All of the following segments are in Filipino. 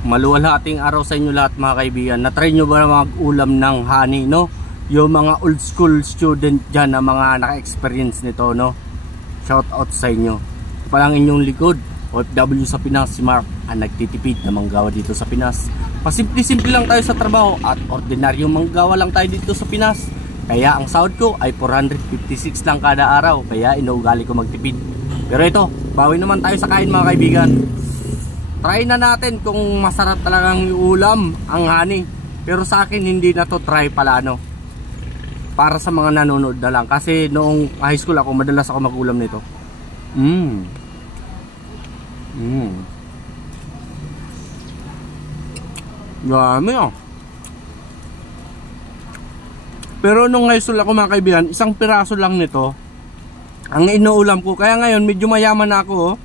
Maluwalhating araw sa inyo lahat mga kaibigan. Na-try nyo ba mag-ulam ng honey, no? Yung mga old school student dyan na mga naka-experience nito, no? Shout out sa inyo. Palang inyong likod, OFW sa Pinas, si Mark, ang nagtitipid na manggawa dito sa Pinas. Pasimple-simple lang tayo sa trabaho at ordinaryong manggawa lang tayo dito sa Pinas. Kaya ang sahod ko ay 456 lang kada araw. Kaya inuugali ko magtipid. Pero ito, bawi naman tayo sa kain mga kaibigan. Try na natin kung masarap talagang ulam ang honey. Pero sa akin hindi na to try pala, no? Para sa mga nanonood na lang. Kasi noong high school ako, madalas ako mag-ulam nito. Dami oh. Pero nung high school ako mga kaibigan, isang piraso lang nito ang inuulam ko. Kaya ngayon medyo mayaman na ako, oh.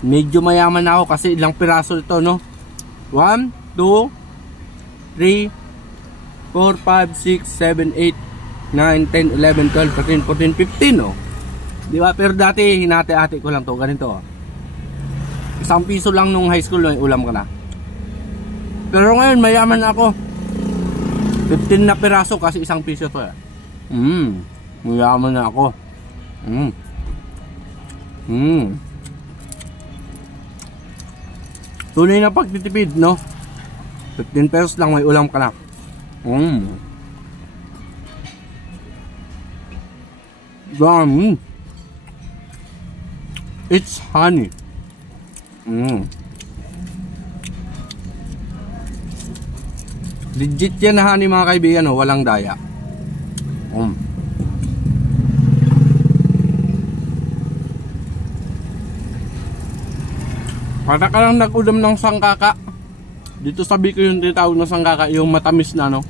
Medyo mayaman na ako kasi ilang piraso ito, no? 1, 2, 3, 4, 5, 6, 7, 8, 9, 10, 11, 12, 13, 14, 15, oh. Diba? Pero dati hinati-hati ko lang to. Ganito, oh. Isang piso lang nung high school, ulam ka na. Pero ngayon mayaman na ako. 15 na piraso kasi isang piso to, eh. Mayaman na ako. Tunay na pagtitipid, no? 15 pesos lang may ulam ka na. It's honey. Legit yan na honey mga kaibigan, no? Walang daya. Para ka lang nag-ulam ng sangkaka. Dito sabi ko yung tinatawag na sangkaka, yung matamis na, no?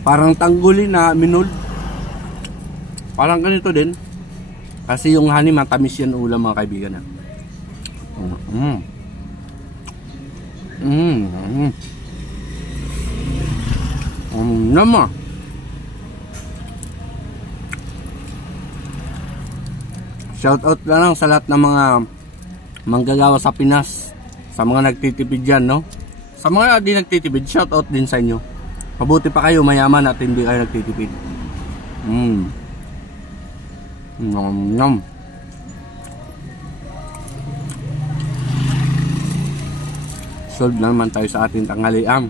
Parang tangguli na minul. Parang ganito din. Kasi yung honey matamis yan ulam mga kaibigan, ha? Nama. Shout out lang sa lahat ng mga manggagawa sa Pinas, sa mga nagtitipid dyan, no? Sa mga di nagtitipid, shout out din sa inyo. Mabuti pa kayo mayaman at hindi kayo nagtitipid. Nom. Solve naman tayo sa ating tanghalian.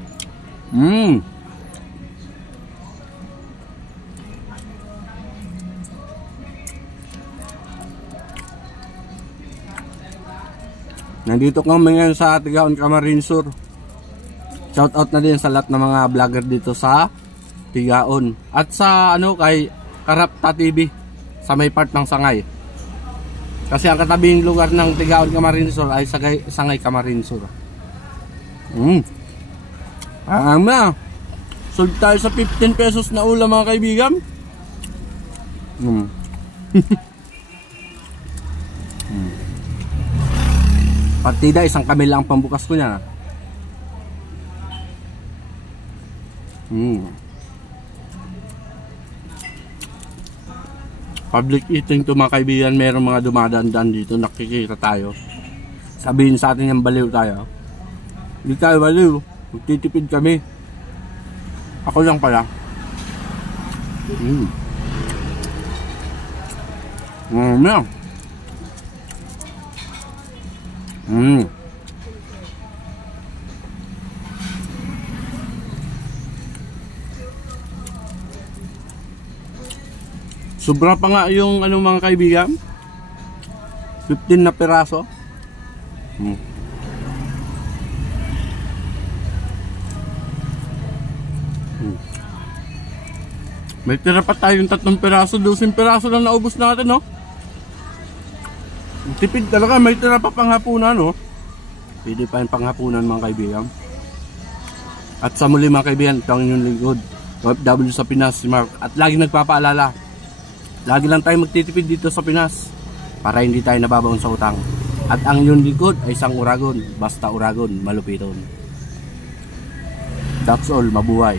Nandito kami ngayon sa Tigaon, Camarines Sur. Shout out na din sa lahat ng mga vlogger dito sa Tigaon. At sa kay Karapta TV sa may part ng Sangay. Kasi ang katabing lugar ng Tigaon, Camarines Sur ay Sangay, Camarines Sur. Solve tayo sa 15 pesos na ulam mga kaibigan. Partida, isang kamay lang pambukas ko niya. Public eating to mga kaibigan. Merong mga dumadaan-daan dito, nakikita tayo. Sabihin sa atin yung baliw tayo. Hindi tayo baliw, magtitipid kami. Ako lang pala. Sobra pa nga yung mga kaibigan. 15 na piraso. May tira pa tayong 3 piraso, 12 piraso lang naubos natin, no? Tipid talaga, may tira pa panghapunan, no? Pwede pa yung panghapunan mga kaibigan. At sa muli mga kaibigan, ito ang inyong lingkod, OFW sa Pinas, si Mark. At lagi nagpapaalala, lagi lang tayo magtitipid dito sa Pinas para hindi tayo nababaon sa utang. At ang inyong lingkod ay isang uragon, basta uragon, malupiton. That's all, mabuhay.